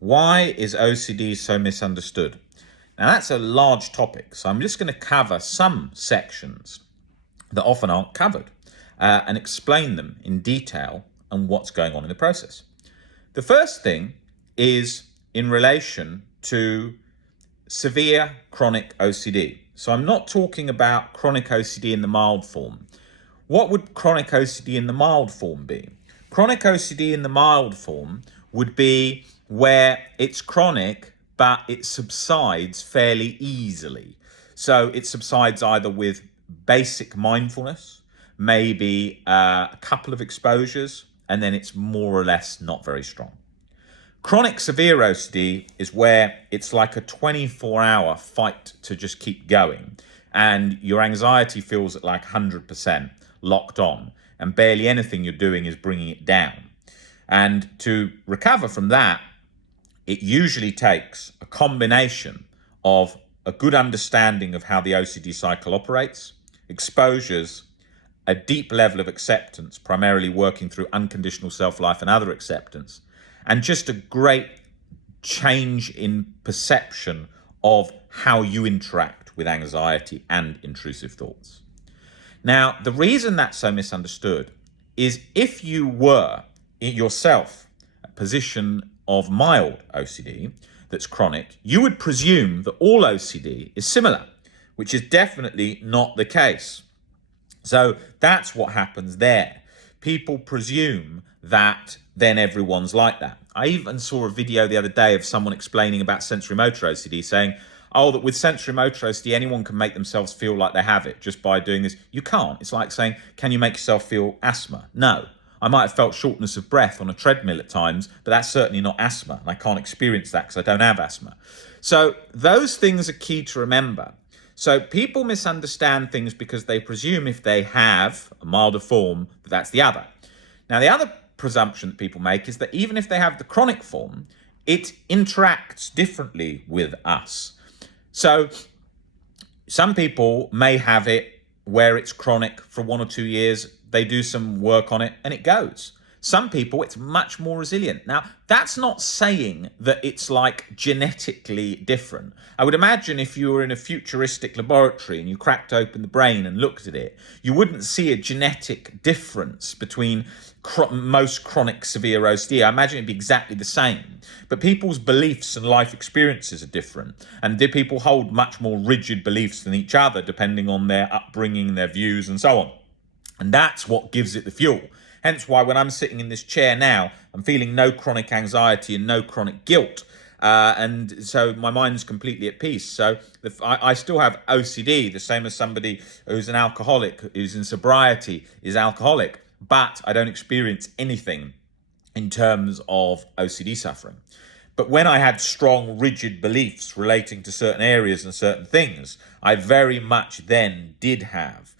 Why is OCD so misunderstood? Now, that's a large topic, so I'm just going to cover some sections that often aren't covered and explain them in detail and what's going on in the process. The first thing is in relation to severe chronic OCD. So I'm not talking about chronic OCD in the mild form. What would chronic OCD in the mild form be? Chronic OCD in the mild form would be where it's chronic, but it subsides fairly easily. So it subsides either with basic mindfulness, maybe a couple of exposures, and then it's more or less not very strong. Chronic severe OCD is where it's like a 24-hour fight to just keep going, and your anxiety feels at like 100% locked on, and barely anything you're doing is bringing it down. And to recover from that, it usually takes a combination of a good understanding of how the OCD cycle operates, exposures, a deep level of acceptance, primarily working through unconditional self-life and other acceptance, and just a great change in perception of how you interact with anxiety and intrusive thoughts. Now, the reason that's so misunderstood is if you were yourself a position of mild OCD that's chronic, you would presume that all OCD is similar, which is definitely not the case. So that's what happens there. People presume that then everyone's like that. I even saw a video the other day of someone explaining about sensory motor OCD, saying, oh, that with sensory motor OCD, anyone can make themselves feel like they have it just by doing this. You can't. It's like saying, can you make yourself feel asthma? No. I might have felt shortness of breath on a treadmill at times, but that's certainly not asthma, and I can't experience that because I don't have asthma. So those things are key to remember. So people misunderstand things because they presume if they have a milder form, that that's the other. Now, the other presumption that people make is that even if they have the chronic form, it interacts differently with us. So some people may have it where it's chronic for 1 or 2 years, they do some work on it and it goes. Some people, it's much more resilient. Now, that's not saying that it's like genetically different. I would imagine if you were in a futuristic laboratory and you cracked open the brain and looked at it, you wouldn't see a genetic difference between most chronic severe OCD. I imagine it'd be exactly the same. But people's beliefs and life experiences are different. And people hold much more rigid beliefs than each other, depending on their upbringing, their views, and so on. And that's what gives it the fuel. Hence why when I'm sitting in this chair now, I'm feeling no chronic anxiety and no chronic guilt. And so my mind's completely at peace. So I still have OCD, the same as somebody who's an alcoholic, who's in sobriety, is alcoholic. But I don't experience anything in terms of OCD suffering. But when I had strong, rigid beliefs relating to certain areas and certain things, I very much then did have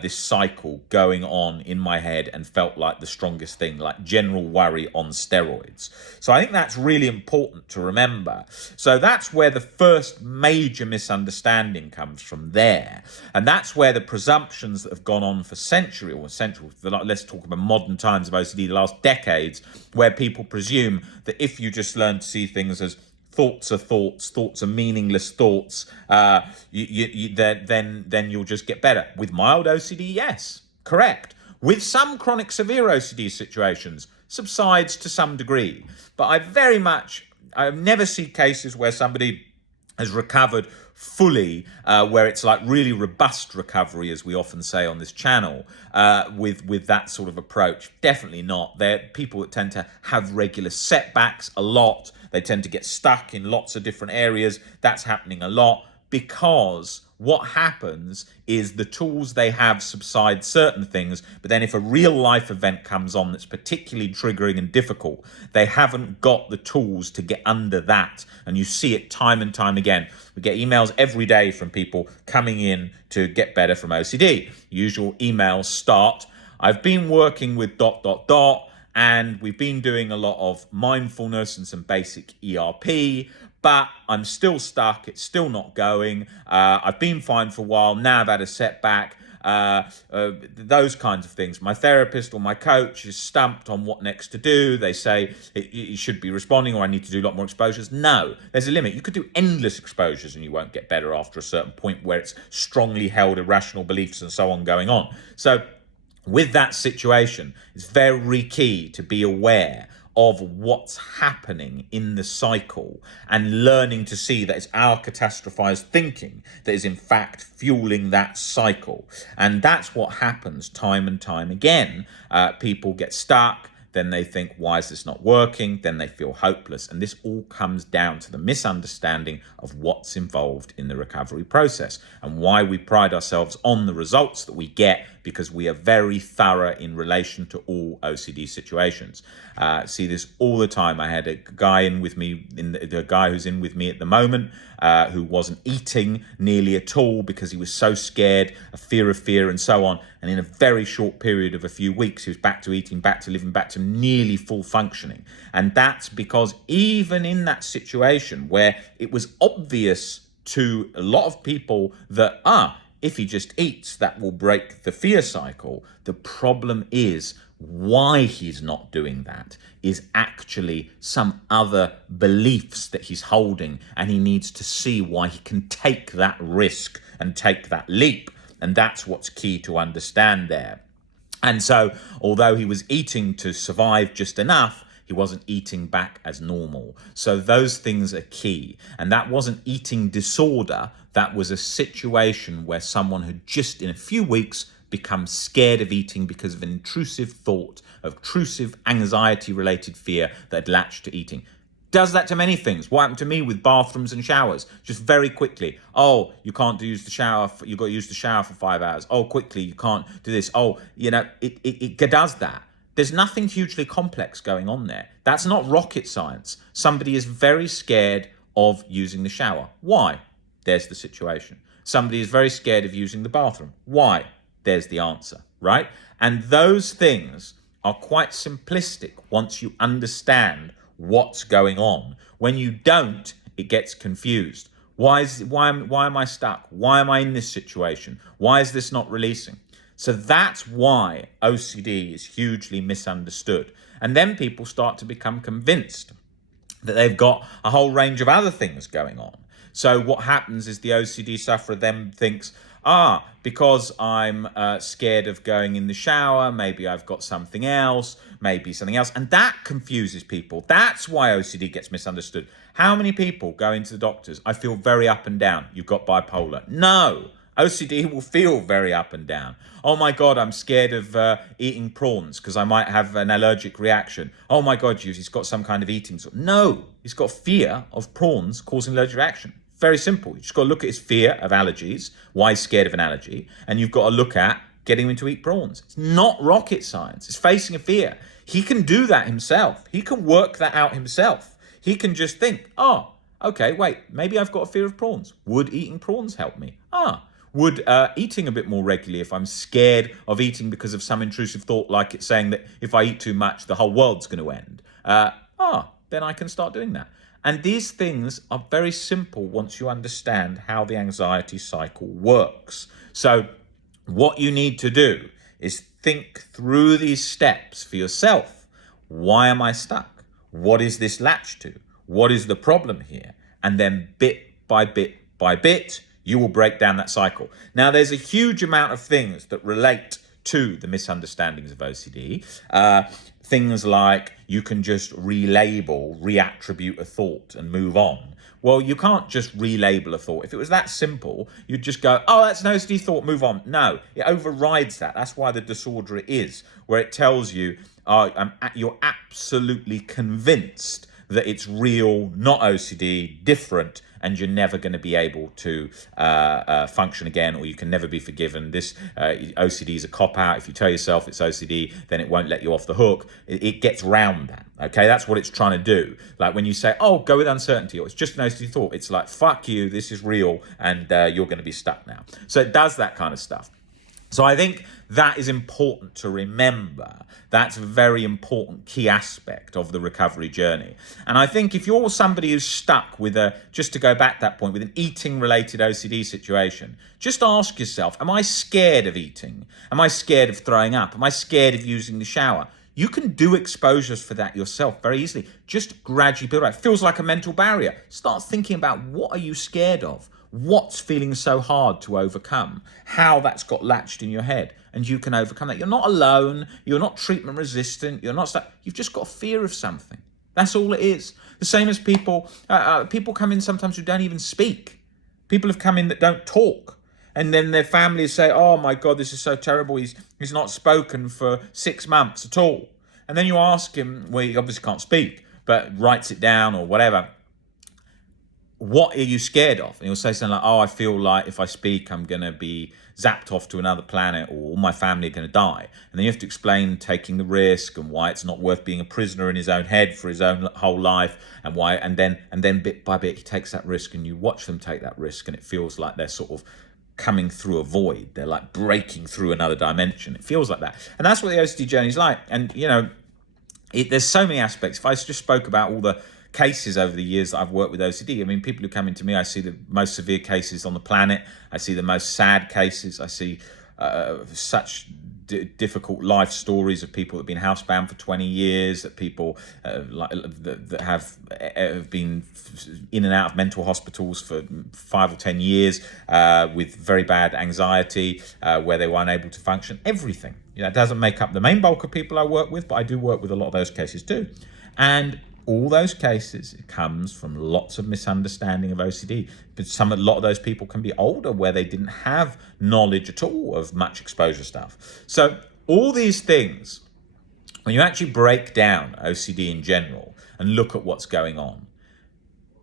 this cycle going on in my head and felt like the strongest thing, like general worry on steroids. So I think that's really important to remember. So that's where the first major misunderstanding comes from there. And that's where the presumptions that have gone on for let's talk about modern times of OCD, the last decades, where people presume that if you just learn to see things as thoughts are thoughts, thoughts are meaningless thoughts, then you'll just get better. With mild OCD, yes, correct. With some chronic severe OCD situations, subsides to some degree. But I've never seen cases where somebody has recovered fully, where it's like really robust recovery, as we often say on this channel, with that sort of approach. Definitely not. They're people that tend to have regular setbacks a lot. They tend to get stuck in lots of different areas. That's happening a lot because what happens is the tools they have subside certain things, but then if a real life event comes on that's particularly triggering and difficult, they haven't got the tools to get under that. And you see it time and time again. We get emails every day from people coming in to get better from OCD. Usual emails start, I've been working with ... and we've been doing a lot of mindfulness and some basic ERP, but I'm still stuck. It's still not going. I've been fine for a while. Now I've had a setback. those kinds of things. My therapist or my coach is stumped on what next to do. They say you should be responding, or I need to do a lot more exposures. No, there's a limit. You could do endless exposures and you won't get better after a certain point where it's strongly held irrational beliefs and so on going on. So with that situation, it's very key to be aware of what's happening in the cycle and learning to see that it's our catastrophized thinking that is in fact fueling that cycle. And that's what happens time and time again. People get stuck. Then they think, why is this not working? Then they feel hopeless. And this all comes down to the misunderstanding of what's involved in the recovery process and why we pride ourselves on the results that we get, because we are very thorough in relation to all OCD situations. See this all the time. I had a guy in with me, the guy who's in with me at the moment, who wasn't eating nearly at all because he was so scared, a fear of fear and so on. And in a very short period of a few weeks, he was back to eating, back to living, back to nearly full functioning. And that's because even in that situation where it was obvious to a lot of people that, if he just eats, that will break the fear cycle, the problem is why he's not doing that is actually some other beliefs that he's holding, and he needs to see why he can take that risk and take that leap. And that's what's key to understand there. And so, although he was eating to survive just enough, he wasn't eating back as normal. So those things are key. And that wasn't eating disorder. That was a situation where someone had just in a few weeks become scared of eating because of an intrusive thought, of intrusive anxiety-related fear that had latched to eating. Does that to many things. What happened to me with bathrooms and showers? Just very quickly. Oh, you can't use the shower. You've got to use the shower for 5 hours. Oh, quickly, you can't do this. Oh, it does that. There's nothing hugely complex going on there. That's not rocket science. Somebody is very scared of using the shower. Why? There's the situation. Somebody is very scared of using the bathroom. Why? There's the answer, right? And those things are quite simplistic once you understand what's going on. When you don't, it gets confused. Why am I stuck? Why am I in this situation? Why is this not releasing? So that's why OCD is hugely misunderstood. And then people start to become convinced that they've got a whole range of other things going on. So what happens is the OCD sufferer then thinks, because I'm scared of going in the shower, maybe I've got something else, maybe something else. And that confuses people. That's why OCD gets misunderstood. How many people go into the doctors? I feel very up and down. You've got bipolar. No. OCD will feel very up and down. Oh my God, I'm scared of eating prawns because I might have an allergic reaction. Oh my God, he's got some kind of eating disorder. No, he's got fear of prawns causing allergic reaction. Very simple. You just got to look at his fear of allergies, why he's scared of an allergy, and you've got to look at getting him to eat prawns. It's not rocket science. It's facing a fear. He can do that himself. He can work that out himself. He can just think, okay, wait, maybe I've got a fear of prawns. Would eating prawns help me? Would eating a bit more regularly if I'm scared of eating because of some intrusive thought, like it's saying that if I eat too much, the whole world's going to end. Then I can start doing that. And these things are very simple once you understand how the anxiety cycle works. So what you need to do is think through these steps for yourself. Why am I stuck? What is this latch to? What is the problem here? And then bit by bit by bit, you will break down that cycle. Now, there's a huge amount of things that relate to the misunderstandings of OCD. Things like you can just relabel, reattribute a thought and move on. Well, you can't just relabel a thought. If it was that simple, you'd just go, that's an OCD thought, move on. No, it overrides that. That's why the disorder is, where it tells you you're absolutely convinced that it's real, not OCD, different, and you're never going to be able to function again, or you can never be forgiven. This OCD is a cop-out. If you tell yourself it's OCD, then it won't let you off the hook. It gets round that, okay? That's what it's trying to do. Like when you say, go with uncertainty, or it's just an OCD thought, it's like, fuck you, this is real, and you're going to be stuck now. So it does that kind of stuff. So I think that is important to remember. That's a very important key aspect of the recovery journey. And I think if you're somebody who's stuck with just to go back to that point, with an eating related OCD situation, just ask yourself, am I scared of eating? Am I scared of throwing up? Am I scared of using the shower? You can do exposures for that yourself very easily. Just gradually build it. It feels like a mental barrier. Start thinking about, what are you scared of? What's feeling so hard to overcome? How that's got latched in your head, and you can overcome that. You're not alone. You're not treatment resistant. You're not stuck. You've just got a fear of something. That's all it is. The same as people come in sometimes who don't even speak. People have come in that don't talk. And then their families say, oh my God, this is so terrible. He's not spoken for 6 months at all. And then you ask him, well, he obviously can't speak, but writes it down or whatever. What are you scared of? And he'll say something like, oh, I feel like if I speak, I'm going to be zapped off to another planet, or all my family are going to die. And then you have to explain taking the risk and why it's not worth being a prisoner in his own head for his own whole life, and why. And then bit by bit, he takes that risk, and you watch them take that risk, and it feels like they're sort of coming through a void. They're like breaking through another dimension. It feels like that. And that's what the OCD journey is like. And, there's so many aspects. If I just spoke about all the cases over the years that I've worked with OCD, I mean, people who come into me, I see the most severe cases on the planet. I see the most sad cases. I see such difficult life stories of people that have been housebound for 20 years, that people that have been in and out of mental hospitals for 5 or 10 years with very bad anxiety, where they were unable to function. Everything. It doesn't make up the main bulk of people I work with, but I do work with a lot of those cases too. And all those cases, it comes from lots of misunderstanding of OCD. But a lot of those people can be older, where they didn't have knowledge at all of much exposure stuff. So all these things, when you actually break down OCD in general and look at what's going on,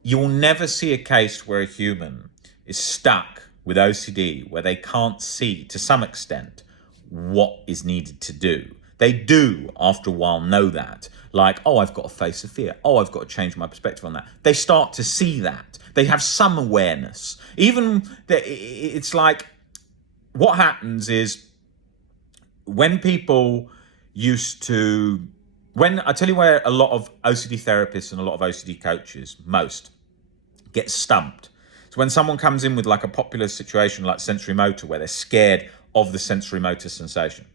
you will never see a case where a human is stuck with OCD, where they can't see, to some extent, what is needed to do. They do, after a while, know that. Like, oh, I've got to face a fear. Oh, I've got to change my perspective on that. They start to see that. They have some awareness. Even, it's like, what happens is, when people I tell you where a lot of OCD therapists and a lot of OCD coaches, most, get stumped. So when someone comes in with like a popular situation like sensory motor, where they're scared of the sensory motor sensation.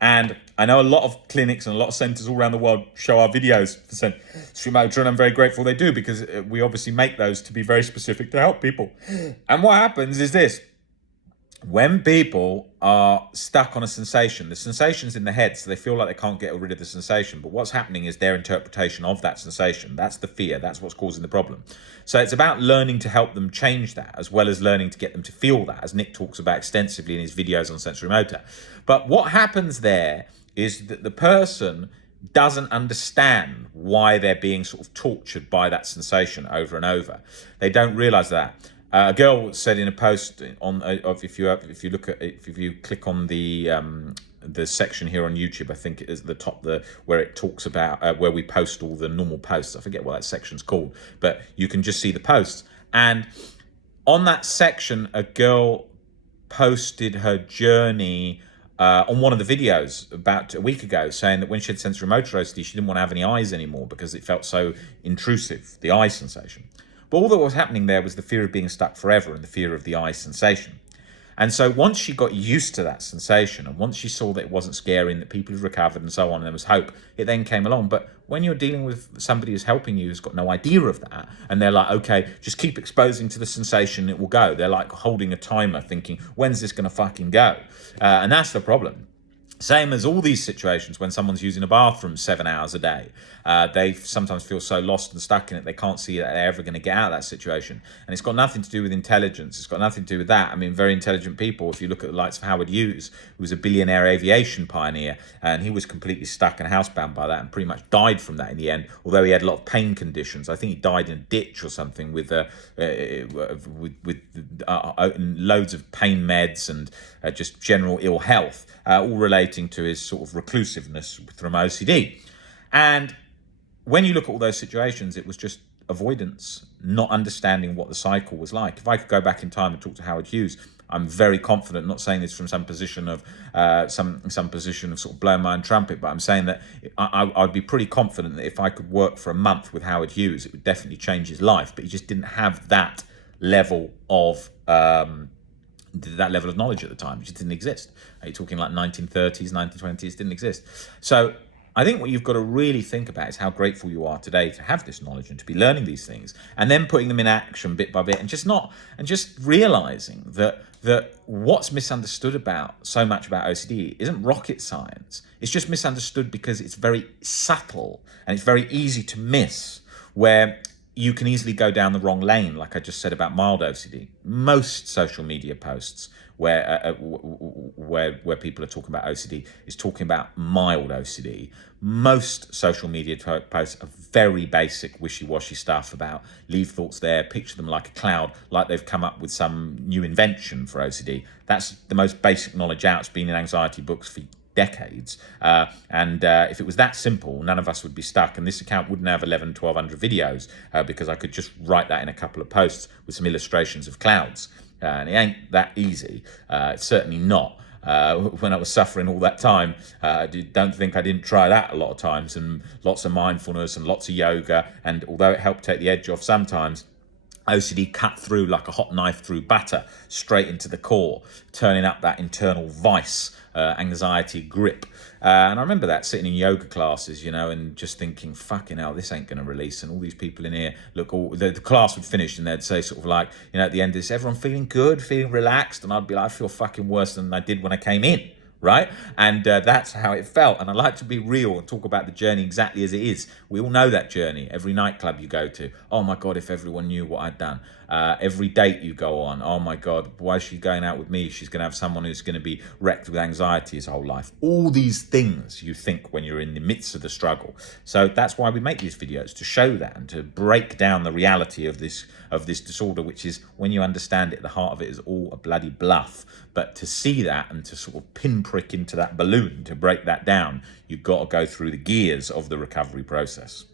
And I know a lot of clinics and a lot of centres all around the world show our videos for sensory motor, and I'm very grateful they do, because we obviously make those to be very specific to help people. And what happens is this: when people are stuck on a sensation, the sensation's in the head, so they feel like they can't get rid of the sensation. But what's happening is their interpretation of that sensation. That's the fear. That's what's causing the problem. So it's about learning to help them change that, as well as learning to get them to feel that, as Nick talks about extensively in his videos on sensory motor. But what happens there is that the person doesn't understand why they're being sort of tortured by that sensation over and over. They don't realize that. A girl said in a post on if you click on the section here on YouTube, I think it is the top, where it talks about where we post all the normal posts. I forget what that section's called, but you can just see the posts. And on that section, a girl posted her journey on one of the videos about a week ago, saying that when she had sensory motor OCD, she didn't want to have any eyes anymore because it felt so intrusive, the eye sensation. But all that was happening there was the fear of being stuck forever and the fear of the eye sensation. And so once she got used to that sensation, and once she saw that it wasn't scary and that people had recovered and so on, and there was hope, it then came along. But when you're dealing with somebody who's helping you, who's got no idea of that, and they're like, okay, just keep exposing to the sensation, it will go. They're like holding a timer thinking, when's this going to fucking go? And that's the problem. Same as all these situations when someone's using a bathroom 7 hours a day. They sometimes feel so lost and stuck in it, they can't see that they're ever going to get out of that situation. And it's got nothing to do with intelligence. It's got nothing to do with that. I mean, very intelligent people, if you look at the likes of Howard Hughes, who was a billionaire aviation pioneer, and he was completely stuck and housebound by that and pretty much died from that in the end, although he had a lot of pain conditions. I think he died in a ditch or something with loads of pain meds and just general ill health, all relating to his sort of reclusiveness from OCD. And when you look at all those situations, it was just avoidance, not understanding what the cycle was like. If I could go back in time and talk to Howard Hughes, I'm very confident, not saying this from some position of some position of sort of blowing my own trumpet, but I'm saying that I'd be pretty confident that if I could work for a month with Howard Hughes, it would definitely change his life. But he just didn't have that level of knowledge at the time. It just didn't exist. You're talking like 1930s, 1920s, didn't exist. So I think what you've got to really think about is how grateful you are today to have this knowledge and to be learning these things, and then putting them in action bit by bit, and just realizing that what's misunderstood about so much about OCD isn't rocket science. It's just misunderstood because it's very subtle and it's very easy to miss, where you can easily go down the wrong lane, like I just said about mild OCD. Most social media posts where people are talking about OCD is talking about mild OCD. Most social media posts are very basic, wishy-washy stuff about leave thoughts there, picture them like a cloud, like they've come up with some new invention for OCD. That's the most basic knowledge out. It's been in anxiety books for decades, and if it was that simple, none of us would be stuck, and this account wouldn't have 1,100 videos because I could just write that in a couple of posts with some illustrations of clouds, and it ain't that easy. It's certainly not. When I was suffering all that time, don't think I didn't try that a lot of times, and lots of mindfulness and lots of yoga, and although it helped take the edge off sometimes, OCD cut through like a hot knife through butter, straight into the core, turning up that internal vice, anxiety grip. And I remember that sitting in yoga classes, and just thinking, fucking hell, this ain't going to release. And all these people in here, look, the class would finish and they'd say sort of like, at the end of this, everyone feeling good, feeling relaxed? And I'd be like, I feel fucking worse than I did when I came in. Right? And that's how it felt. And I like to be real and talk about the journey exactly as it is. We all know that journey. Every nightclub you go to, oh my God, if everyone knew what I'd done. Every date you go on, oh my God, why is she going out with me? She's going to have someone who's going to be wrecked with anxiety his whole life. All these things you think when you're in the midst of the struggle. So that's why we make these videos, to show that and to break down the reality of this disorder, which is, when you understand it, the heart of it is all a bloody bluff. But to see that and to sort of pinprick into that balloon, to break that down, you've got to go through the gears of the recovery process.